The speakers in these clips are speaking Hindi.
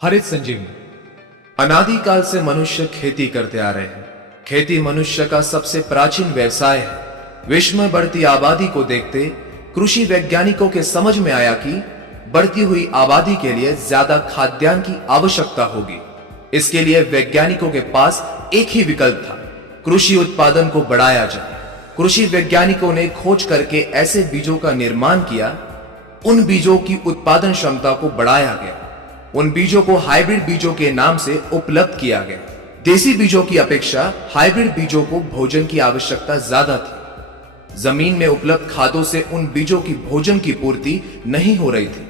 हरित संजीवनी। अनादिकाल से मनुष्य खेती करते आ रहे हैं। खेती मनुष्य का सबसे प्राचीन व्यवसाय है। विश्व में बढ़ती आबादी को देखते कृषि वैज्ञानिकों के समझ में आया कि बढ़ती हुई आबादी के लिए ज्यादा खाद्यान्न की आवश्यकता होगी। इसके लिए वैज्ञानिकों के पास एक ही विकल्प था, कृषि उत्पादन को बढ़ाया जाए। कृषि वैज्ञानिकों ने खोज करके ऐसे बीजों का निर्माण किया, उन बीजों की उत्पादन क्षमता को बढ़ाया गया। उन बीजों को हाइब्रिड बीजों के नाम से उपलब्ध किया गया। देसी बीजों की अपेक्षा हाइब्रिड बीजों को भोजन की आवश्यकता ज्यादा थी। जमीन में उपलब्ध खादों से उन बीजों की भोजन की पूर्ति नहीं हो रही थी।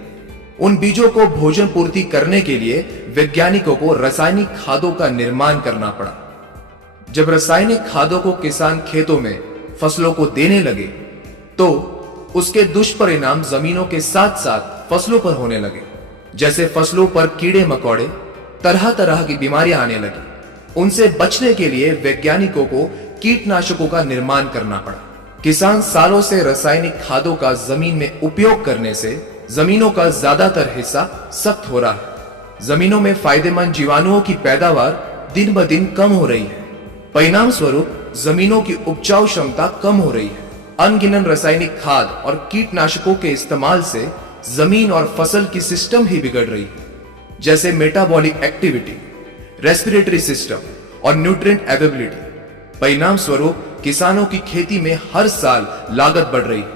उन बीजों को भोजन पूर्ति करने के लिए वैज्ञानिकों को रासायनिक खादों का निर्माण करना पड़ा। जब रासायनिक खादों को किसान खेतों में फसलों को देने लगे तो उसके दुष्परिणाम जमीनों के साथ साथ फसलों पर होने लगे। जैसे फसलों पर कीड़े मकोड़े, तरह तरह की बीमारियां आने लगी। उनसे बचने के लिए वैज्ञानिकों को कीटनाशकों का निर्माण करना पड़ा। किसान सालों से रासायनिक खादों का जमीन में उपयोग करने से जमीनों का ज्यादातर हिस्सा सख्त हो रहा है। जमीनों में फायदेमंद जीवाणुओं की पैदावार दिन ब दिन कम हो रही है। परिणाम स्वरूप जमीनों की उपजाऊ क्षमता कम हो रही है। अनगिनत रासायनिक खाद और कीटनाशकों के इस्तेमाल से जमीन और फसल की सिस्टम ही बिगड़ रही है, जैसे मेटाबॉलिक एक्टिविटी, रेस्पिरेटरी सिस्टम और न्यूट्रिएंट अवेलेबिलिटी। परिणाम स्वरूप किसानों की खेती में हर साल लागत बढ़ रही है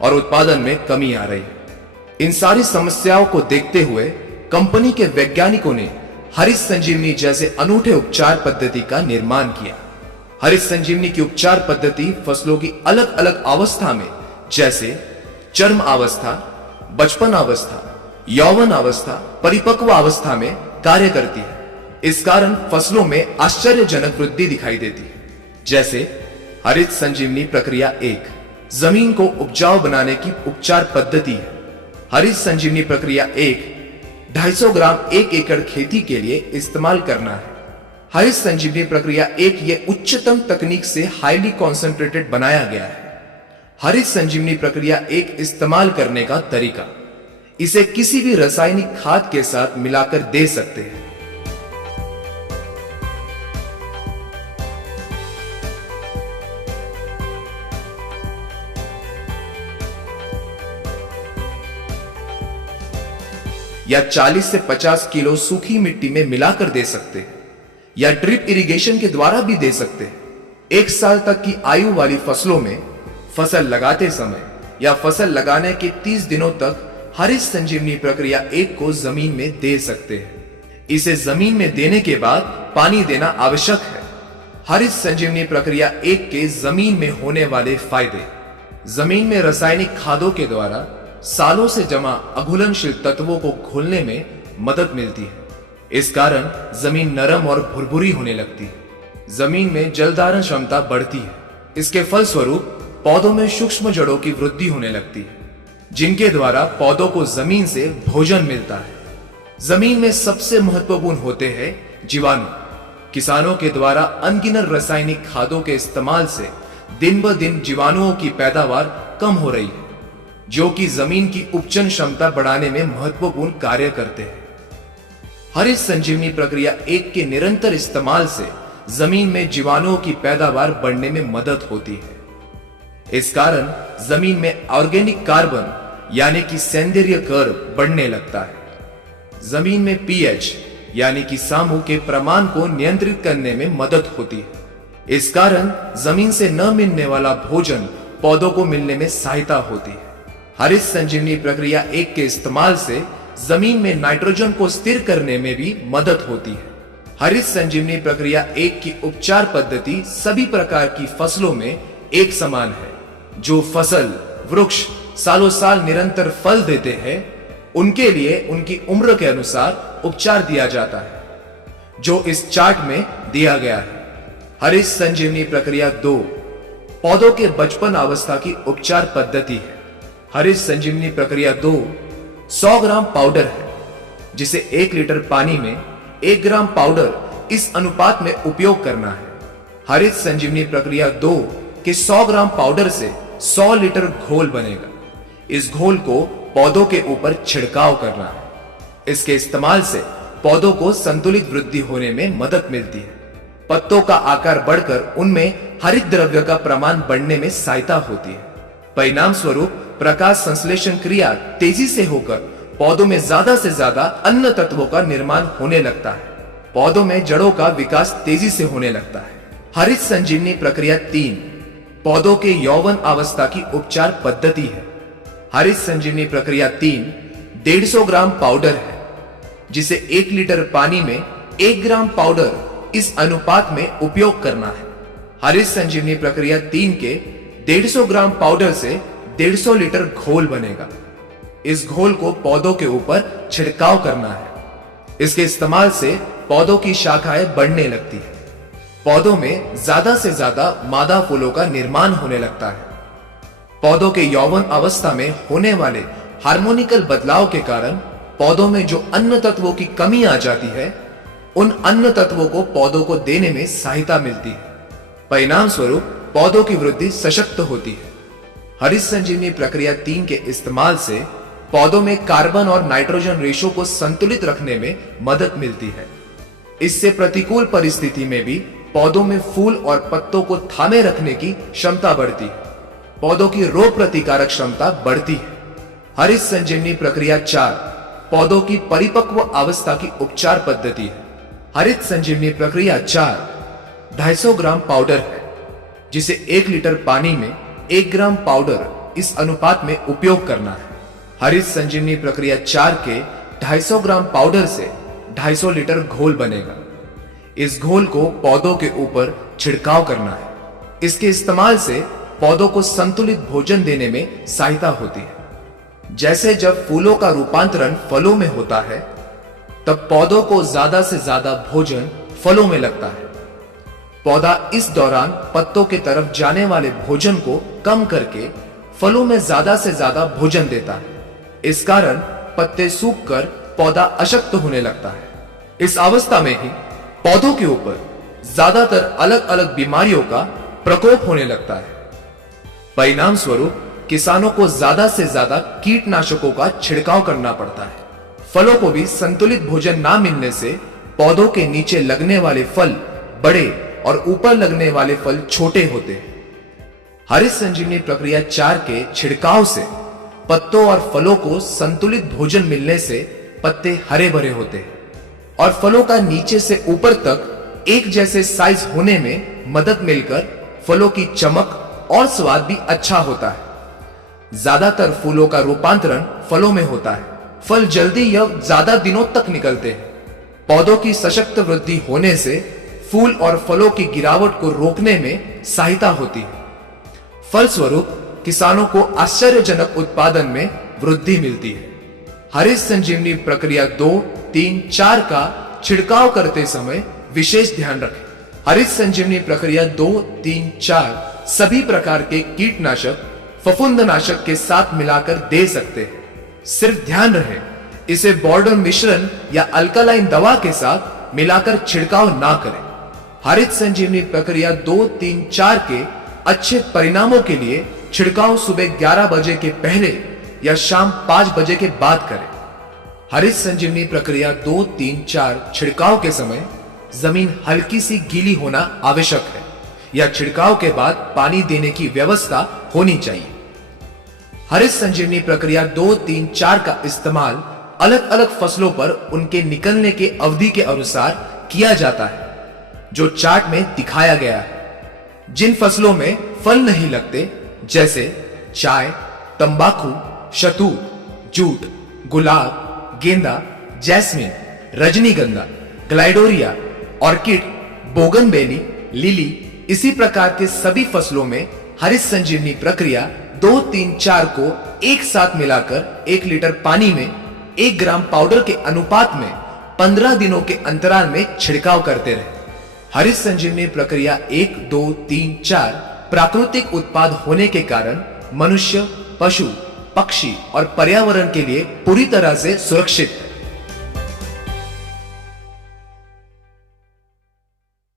और उत्पादन में कमी आ रही है। इन सारी समस्याओं को देखते हुए कंपनी के वैज्ञानिकों ने हरित संजीवनी जैसे अनूठे उपचार पद्धति का निर्माण किया। हरित संजीवनी की उपचार पद्धति फसलों की अलग अलग अवस्था में, जैसे चर्म अवस्था, बचपन अवस्था, यौवन अवस्था, परिपक्व अवस्था में कार्य करती है। इस कारण फसलों में आश्चर्यजनक वृद्धि दिखाई देती है। जैसे हरित संजीवनी प्रक्रिया 1 जमीन को उपजाऊ बनाने की उपचार पद्धति है। हरित संजीवनी प्रक्रिया 1 250 ग्राम 1 एकड़ खेती के लिए इस्तेमाल करना है। हरित संजीवनी प्रक्रिया 1 ये उच्चतम तकनीक से हाईली कॉन्सेंट्रेटेड बनाया गया है। हरित संजीवनी प्रक्रिया 1 इस्तेमाल करने का तरीका, इसे किसी भी रासायनिक खाद के साथ मिलाकर दे सकते हैं। या 40 से 50 किलो सूखी मिट्टी में मिलाकर दे सकते हैं, या ड्रिप इरिगेशन के द्वारा भी दे सकते हैं। 1 साल तक की आयु वाली फसलों में फसल लगाते समय या फसल लगाने के 30 दिनों तक हरित संजीवनी प्रक्रिया 1 को जमीन में दे सकते हैं। इसे जमीन में देने के बाद पानी देना आवश्यक है। हरित संजीवनी प्रक्रिया 1 के जमीन में होने वाले फायदे, जमीन में रासायनिक खादों के द्वारा सालों से जमा अघुलनशील तत्वों को घोलने में मदद मिलती है। इस कारण जमीन नरम और भुरभुरी होने लगती है। जमीन में जल धारण क्षमता बढ़ती है। इसके फलस्वरूप पौधों में सूक्ष्म जड़ों की वृद्धि होने लगती है, जिनके द्वारा पौधों को जमीन से भोजन मिलता है। जमीन में सबसे महत्वपूर्ण होते हैं जीवाणु। किसानों के द्वारा अनगिनत रासायनिक खादों के इस्तेमाल से दिन ब दिन जीवाणुओं की पैदावार कम हो रही है, जो कि जमीन की उपजन क्षमता बढ़ाने में महत्वपूर्ण कार्य करते हैं। हरित संजीवनी प्रक्रिया 1 के निरंतर इस्तेमाल से जमीन में जीवाणुओं की पैदावार बढ़ने में मदद होती है। इस कारण जमीन में ऑर्गेनिक कार्बन यानी कि सौंदर्य कर्व बढ़ने लगता है। जमीन में पीएच यानी कि सामू के प्रमाण को नियंत्रित करने में मदद होती है। इस कारण जमीन से न मिलने वाला भोजन पौधों को मिलने में सहायता होती है। हरित संजीवनी प्रक्रिया 1 के इस्तेमाल से जमीन में नाइट्रोजन को स्थिर करने में भी मदद होती है। हरित संजीवनी प्रक्रिया 1 की उपचार पद्धति सभी प्रकार की फसलों में एक समान है। जो फसल वृक्ष सालों साल निरंतर फल देते हैं, उनके लिए उनकी उम्र के अनुसार उपचार दिया जाता है, जो इस चार्ट में दिया गया है। हरित संजीवनी प्रक्रिया 2 पौधों के बचपन अवस्था की उपचार पद्धति है। हरित संजीवनी प्रक्रिया 2 100 ग्राम पाउडर है, जिसे 1 लीटर पानी में 1 ग्राम पाउडर इस अनुपात में उपयोग करना है। हरित संजीवनी प्रक्रिया 2 के 100 ग्राम पाउडर से 100 लीटर घोल बनेगा। इस घोल को पौधों के ऊपर छिड़काव करना है। इसके इस्तेमाल से पौधों को संतुलित वृद्धि होने में मदद मिलती है। पत्तों का आकार बढ़कर उनमें हरित द्रव्य का प्रमाण बढ़ने में सहायता होती है। परिणाम स्वरूप प्रकाश संश्लेषण क्रिया तेजी से होकर पौधों में ज्यादा से ज्यादा अन्य तत्वों का निर्माण होने लगता है। पौधों में जड़ों का विकास तेजी से होने लगता है। हरित संजीवनी प्रक्रिया 3 पौधों के यौवन अवस्था की उपचार पद्धति है। हरित संजीवनी प्रक्रिया 3 150 ग्राम पाउडर है, जिसे 1 लीटर पानी में 1 ग्राम पाउडर इस अनुपात में उपयोग करना है। हरित संजीवनी प्रक्रिया 3 के 150 ग्राम पाउडर से 150 लीटर घोल बनेगा। इस घोल को पौधों के ऊपर छिड़काव करना है। इसके इस्तेमाल से पौधों की शाखाएं बढ़ने लगती है। पौधों में ज्यादा से ज्यादा मादा फूलों का निर्माण होने लगता है। पौधों के यौवन अवस्था में होने वाले हार्मोनिकल बदलाव के कारण पौधों में जो अन्य तत्वों की कमी आ जाती है, उन अन्य तत्वों को पौधों को देने में सहायता मिलती है। परिणाम स्वरूप पौधों की वृद्धि सशक्त होती है। हरित संजीवनी प्रक्रिया 3 के इस्तेमाल से पौधों में कार्बन और नाइट्रोजन रेशो को संतुलित रखने में मदद मिलती है। इससे प्रतिकूल परिस्थिति में भी पौधों में फूल और पत्तों को थामे रखने की क्षमता बढ़ती है। पौधों की रोग प्रतिकारक क्षमता बढ़ती है। हरित संजीवनी प्रक्रिया 4 पौधों की परिपक्व अवस्था की उपचार पद्धति है। हरित संजीवनी प्रक्रिया 4 250 ग्राम पाउडर है, जिसे 1 लीटर पानी में 1 ग्राम पाउडर इस अनुपात में उपयोग करना है। हरित संजीवनी प्रक्रिया 4 के 250 ग्राम पाउडर से 250 लीटर घोल बनेगा। इस घोल को पौधों के ऊपर छिड़काव करना है। इसके इस्तेमाल से पौधों को संतुलित भोजन देने में सहायता होती है। जैसे जब फूलों का रूपांतरण फलों में होता है, तब पौधों को ज्यादा से ज्यादा भोजन फलों में लगता है। पौधा इस दौरान पत्तों की तरफ जाने वाले भोजन को कम करके फलों में ज्यादा से ज्यादा भोजन देता है। इस कारण पत्ते सूखकर पौधा अशक्त होने लगता है। इस अवस्था में ही पौधों के ऊपर ज्यादातर अलग अलग बीमारियों का प्रकोप होने लगता है। परिणाम स्वरूप किसानों को ज्यादा से ज्यादा कीटनाशकों का छिड़काव करना पड़ता है। फलों को भी संतुलित भोजन ना मिलने से पौधों के नीचे लगने वाले फल बड़े और ऊपर लगने वाले फल छोटे होते हैं। हरित संजीवनी प्रक्रिया 4 के छिड़काव से पत्तों और फलों को संतुलित भोजन मिलने से पत्ते हरे भरे होते हैं और फलों का नीचे से ऊपर तक एक जैसे साइज होने में मदद मिलकर फलों की चमक और स्वाद भी अच्छा होता है। ज्यादातर फूलों का रूपांतरण फलों में होता है। फल जल्दी या ज्यादा दिनों तक निकलते हैं। पौधों की सशक्त वृद्धि होने से फूल और फलों की गिरावट को रोकने में सहायता होती है। फलस्वरूप किसानों को आश्चर्यजनक उत्पादन में वृद्धि मिलती है। हरित संजीवनी प्रक्रिया 2, 3, 4 का छिड़काव करते समय विशेष ध्यान रखें। हरित संजीवनी प्रक्रिया 2, 3, 4 सभी प्रकार के कीटनाशक फफूंदनाशक के साथ मिलाकर दे सकते हैं। सिर्फ ध्यान रहे इसे बॉर्डर मिश्रण या अल्कलाइन दवा के साथ मिलाकर छिड़काव ना करें। हरित संजीवनी प्रक्रिया 2, 3, 4 के अच्छे परिणामों के लिए छिड़काव सुबह 11 बजे के पहले या शाम 5 बजे के बाद करें। हरित संजीवनी प्रक्रिया 2, 3, 4 छिड़काव के समय जमीन हल्की सी गीली होना आवश्यक है या छिड़काव के बाद पानी देने की व्यवस्था होनी चाहिए। हरित संजीवनी प्रक्रिया 2, 3, 4 का इस्तेमाल अलग अलग फसलों पर उनके निकलने के अवधि के अनुसार किया जाता है, जो चार्ट में दिखाया गया है। जिन फसलों में फल नहीं लगते, जैसे चाय, तंबाकू, शहतूत, जूट, गुलाब, गेंदा, जैस्मिन, रजनीगंधा, ग्लाइडोरिया, ऑर्किड, बोगनवेली, लिली, इसी प्रकार के सभी फसलों में हरित संजीवनी प्रक्रिया 2, 3, 4 को एक साथ मिलाकर 1 लीटर पानी में 1 ग्राम पाउडर के अनुपात में 15 दिनों के अंतराल में छिड़काव करते रहे। हरित संजीवनी प्रक्रिया 1, 2, 3, 4 प्राकृतिक उत्पाद होने के कारण मनुष्य, पशु, पक्षी और पर्यावरण के लिए पूरी तरह से सुरक्षित है।